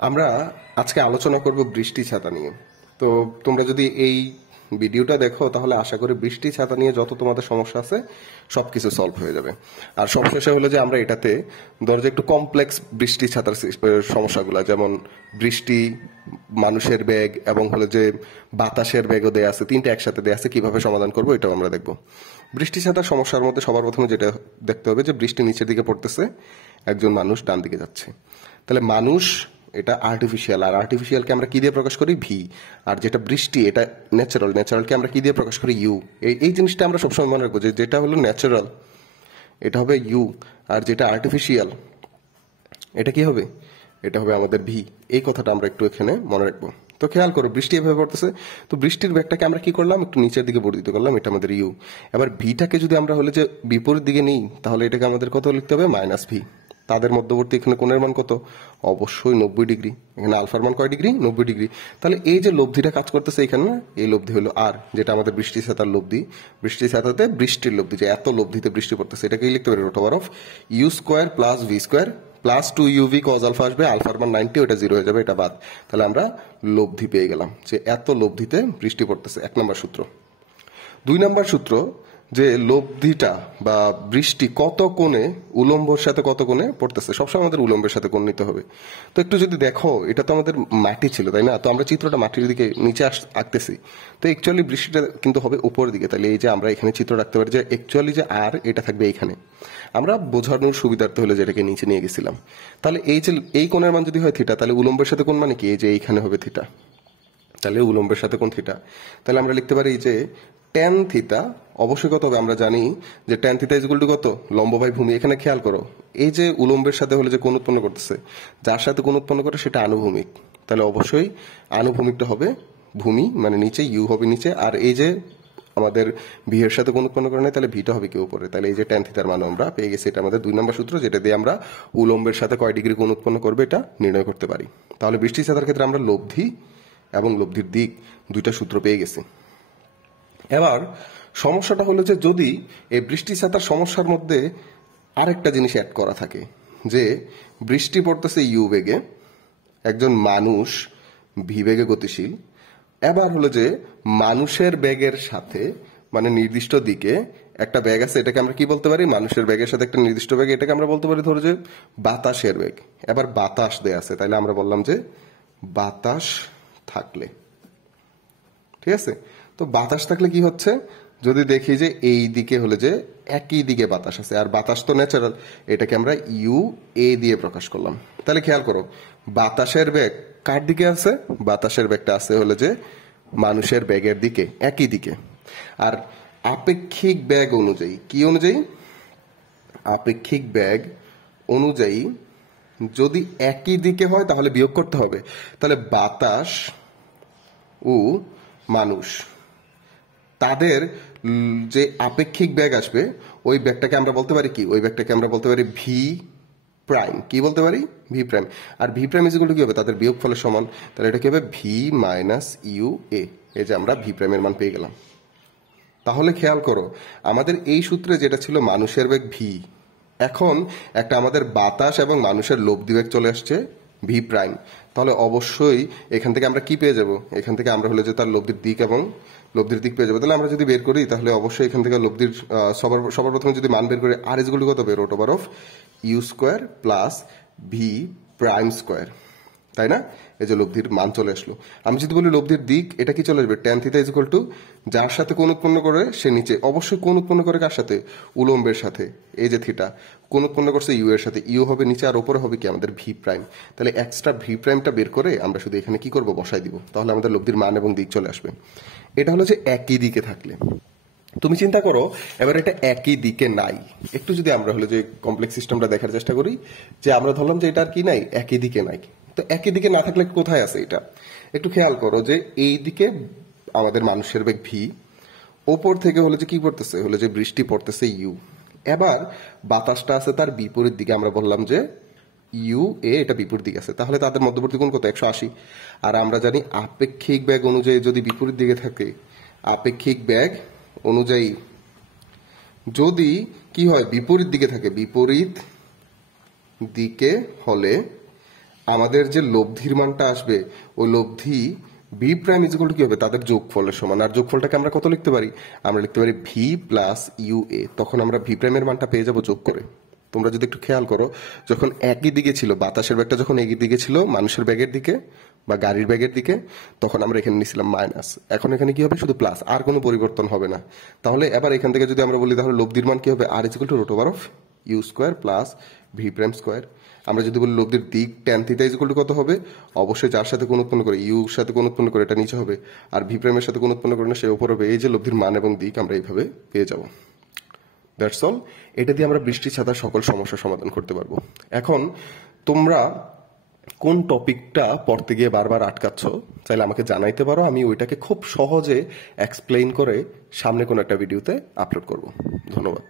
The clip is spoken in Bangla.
আমরা আজকে আলোচনা করব বৃষ্টি ছাতা নিয়ে। তো তোমরা যদি এই ভিডিওটা দেখো তাহলে আশা করি বৃষ্টি ছাতা নিয়ে যত তোমাদের সমস্যা আছে সবকিছু সলভ হয়ে যাবে। আর সবশেষে হলো যে আমরা এটাতে ধরো যে একটু কমপ্লেক্স বৃষ্টি ছাতার সমস্যাগুলো, যেমন বৃষ্টি, মানুষের ব্যাগ এবং হলো যে বাতাসের ব্যাগও দেয়া আছে, তিনটা একসাথে দেয়া আছে, কিভাবে সমাধান করবো এটাও আমরা দেখবো। বৃষ্টি ছাতার সমস্যার মধ্যে সবার প্রথমে যেটা দেখতে হবে যে বৃষ্টি নিচের দিকে পড়তেছে, একজন মানুষ ডান দিকে যাচ্ছে। তাহলে মানুষ এটা আর্টিফিশিয়াল, আর আর্টিফিশিয়ালকে আমরা কি দিয়ে প্রকাশ করি? ভি। আর যেটা বৃষ্টি এটা ন্যাচারাল, ন্যাচারালকে আমরা কি দিয়ে প্রকাশ করি? ইউ। এই জিনিসটা আমরা সবসময় মনে রাখবো যে যেটা হলো ন্যাচারাল এটা হবে ইউ, আর যেটা আর্টিফিশিয়াল এটা কি হবে? এটা হবে আমাদের ভি। এই কথাটা আমরা একটু এখানে মনে রাখবো। তো খেয়াল করো বৃষ্টি এভাবে পড়তেছে, তো বৃষ্টির ব্যাগটাকে আমরা কি করলাম? একটু নিচের দিকে বর্ধিত করলাম, এটা আমাদের ইউ। এবার ভিটাকে যদি আমরা হলে যে বিপরীত দিকে নিই তাহলে এটাকে আমাদের কত লিখতে হবে? Minus V. তাদের মধ্যবর্তী এখানে কোণের মান কত? অবশ্যই 90 ডিগ্রি। এখানে আলফার মান কয় ডিগ্রি? 90 ডিগ্রি। তাহলে এই যে লব্ধিটা কাজ করতেছে এখানে না, এই লব্ধি হলো আর, যেটা আমাদের বৃষ্টি ছাতার লব্ধি। বৃষ্টি ছাতাতে বৃষ্টির লব্ধি, যে এত লব্ধিতে বৃষ্টি পড়তেছে, এটাকেই লিখতে পারি root over of u square plus v square plus 2uv cos alpha আসবে, আলফার মান 90, ওটা 0 হয়ে যাবে, এটা বাদ। তাহলে আমরা লব্ধি পেয়ে গেলাম যে এত লব্ধিতে বৃষ্টি পড়তেছে, 1 নম্বর সূত্র। 2 নম্বর সূত্র, যে লব্ধিটা বা বৃষ্টি কত কোণে, উলম্বর সাথে কত কোণে পড়তেছে, সবসময় আমাদের উলম্বের সাথে কোণ নিতে হবে। তো একটু যদি দেখো, এটা তো আমাদের মাটি ছিল তাই না, তো আমরা চিত্রটা মাটির দিকে নিচে আঁকতেছি, তো অ্যাকচুয়ালি বৃষ্টিটা কিন্তু হবে উপরের দিকে। তাহলে এই যে আমরা এখানে চিত্র রাখতে পারি যে অ্যাকচুয়ালি যে আর এটা থাকবে এইখানে, আমরা বোঝানোর সুবিধার্থে হলে যেটাকে নিচে নিয়ে গেছিলাম। তাহলে এই যে এই কোণের মান যদি হয় থিটা, তাহলে উলম্বের সাথে কোণ মানে কি? এই যে এইখানে হবে থিটা, তাহলে উলম্বের সাথে কোণ থিটা। তাহলে আমরা লিখতে পারি যে ট্যান থিটা অবশ্যই কত হবে? আমরা জানি যে tan theta is equal to কত? লম্ব বাই ভূমি। এখানে খেয়াল করো, এই যে উলম্বের সাথে হলে যে কোণ উৎপন্ন করতেছে, যার সাথে কোণ উৎপন্ন করে সেটা আনুভূমিক, তাহলে অবশ্যই আনুভূমিকটা হবে ভূমি, মানে নিচে, ইউ হবে নিচে। আর এই যে আমাদের ভি এর সাথে কোণ উৎপন্ন করে নাই, তাহলে ভিটা হবে কি উপরে। তাহলে এই যে ট্যান থিটার মান আমরা পেয়ে গেছি, এটা আমাদের 2 নম্বর সূত্র, যেটা দিয়ে আমরা উলম্বের সাথে কয় ডিগ্রি কোণ উৎপন্ন করবে এটা নির্ণয় করতে পারি। তাহলে বৃষ্টি ছাতার ক্ষেত্রে আমরা লব্ধি এবং লব্ধির দিক দুইটা সূত্র পেয়ে গেছি। এবার সমস্যাটা হলো যে যদি এই বৃষ্টি ছাতার সমস্যার মধ্যে আরেকটা জিনিস অ্যাড করা থাকে, যে বৃষ্টি পড়তেছে ইউ বেগে, একজন মানুষ ভি বেগে গতিশীল, এবার হলো যে মানুষের ব্যাগের সাথে মানে নির্দিষ্ট দিকে একটা ব্যাগ আছে, এটাকে আমরা কি বলতে পারি? মানুষের ব্যাগের সাথে একটা নির্দিষ্ট ব্যাগ, এটাকে আমরা বলতে পারি ধরো যে বাতাসের ব্যাগ। এবার বাতাস দেয়া আছে, তাইলে আমরা বললাম যে বাতাস থাকলে, ঠিক আছে। তো বাতাস থাকলে কি হচ্ছে? যদি দেখি যে এই দিকে হলে যে একই দিকে বাতাস আছে, আর বাতাস তো ন্যাচারাল, এটাকে আমরা ইউ এ দিয়ে প্রকাশ করলাম। তাহলে খেয়াল করো বাতাসের বেগ কার দিকে আছে? বাতাসের বেগটা আছে হলে যে মানুষের বেগের দিকে, একই দিকে। আর আপেক্ষিক বেগ অনুযায়ী, কি অনুযায়ী? আপেক্ষিক বেগ অনুযায়ী যদি একই দিকে হয় তাহলে বিয়োগ করতে হবে। তাহলে বাতাস ও মানুষ, তাদের যে আপেক্ষিক বেগ আসবে ওই বেগটাকে আমরা বলতে পারি কি? ওই বেগটাকে আমরা বলতে পারি ভি প্রাইম। কি বলতে পারি? V prime. আর v prime is equal to কি হবে? তাদের বিয়োগফলের সমান। তাহলে এটা কি হবে? ভি মাইনাস ইউ এ। এই যে আমরা ভি প্রাইমের মান পেয়ে গেলাম। তাহলে খেয়াল করো আমাদের এই সূত্রে যেটা ছিল মানুষের বেগ ভি, এখন একটা আমাদের বাতাস এবং মানুষের লব্ধি বেগ চলে আসছে ভি প্রাইম। তাহলে অবশ্যই এখান থেকে আমরা কি পেয়ে যাব? এখান থেকে আমরা হলে যে তার লব্ধির দিক এবং লব্ধির দিক পেয়ে যাবো। তাহলে আমরা যদি বের করি তাহলে অবশ্যই এখান থেকে লব্ধির সবার প্রথমে যদি মান বের করি, আর ইজ ইকুয়াল টু কত হবে? Root over of u square plus v prime square, তাই না? এই যে লব্ধির মান চলে আসলো। আমি যদি বলি লব্ধির দিক, এটা কি চলে আসবে? Tan theta is equal two যার সাথে কোণ উৎপন্ন করে সে নিচে, অবশ্যই কোণ উৎপন্ন করে কার সাথে? উলম্বের সাথে। এই যে থিটা কোণ উৎপন্ন করছে ইউ এর সাথে, ইউ হবে নিচে, আর উপরে হবে কি আমাদের ভি প্রাইম। তাহলে এক্সট্রা ভি প্রাইমটা বের করে আমরা শুধু এখানে কি করব? বসাই দিব। তাহলে আমাদের লব্ধির মান এবং দিক চলে আসবে। এটা হলো যে একই দিকে থাকলে। তুমি চিন্তা করো এবার এটা একই দিকে নাই, একটু যদি আমরা হলো যে কমপ্লেক্স সিস্টেমটা দেখার চেষ্টা করি, যে আমরা ধরলাম যে এটা আর কি নাই, একই দিকে নাই। তো একই দিকে না থাকলে কোথায় আছে এটা? একটু খেয়াল করো যে এই দিকে আমাদের মানুষের বেগ ভি, ওপর থেকে হলো যে কি পড়তেছে? হলো যে বৃষ্টি পড়তেছে ইউ। এবার বাতাসটা আছে তার বিপরীত দিকে, আমরা বললাম যে ইউ এ, এটা বিপরীত দিকে আছে, তাহলে তাদের মধ্যবর্তী কোণ কত? 180। আর আমরা জানি আপেক্ষিক বেগ অনুযায়ী যদি বিপরীত দিকে থাকে, আপেক্ষিক বেগ অনুযায়ী যদি কি হয়? বিপরীত দিকে থাকে, বিপরীত দিকে হলে আমাদের যে লব্ধির মানটা আসবে ওই লব্ধি V prime is equal to কি হবে, তাদের যোগফলের সমান। আর যোগফলটাকে আমরা কত লিখতে পারি, আমরা লিখতে পারি ভি প্লাস ইউ এ। তখন আমরা ভি প্রাইমের মানটা পেয়ে যাবো যোগ করে। তোমরা যদি একটু খেয়াল করো, যখন একই দিকে ছিল, বাতাসের ব্যাগটা যখন একই দিকে ছিল মানুষের ব্যাগের দিকে বা গাড়ির ব্যাগের দিকে, তখন আমরা এখানে নিয়েছিলাম মাইনাস। এখন এখানে কি হবে, শুধু প্লাস, আর কোনো পরিবর্তন হবে না। তাহলে এবার এখান থেকে যদি আমরা বলি তাহলে লব্ধির মান কি হবে, R is equal to root over of u square plus v prime square. আমরা যদি বলি লব্ধির দিক tan theta is equal to কত হবে, অবশ্যই যার সাথে কোণ উৎপন্ন করে, ইউ সাথে কোণ উৎপন্ন করে এটা নিচে হবে, আর ভি প্রাইমের সাথে কোণ উৎপন্ন করে না সে উপর হবে। এই যে লব্ধির মান এবং দিক আমরা এইভাবে পেয়ে যাব। That's all. এটা দিয়ে আমরা বৃষ্টি ছাতার সকল সমস্যার সমাধান করতে পারবো। এখন তোমরা কোন টপিকটা পড়তে গিয়ে বারবার আটকাচ্ছ চাইলে আমাকে জানাইতে পারো, আমি ওইটাকে খুব সহজে এক্সপ্লেইন করে সামনে কোনো একটা ভিডিওতে আপলোড করব। ধন্যবাদ।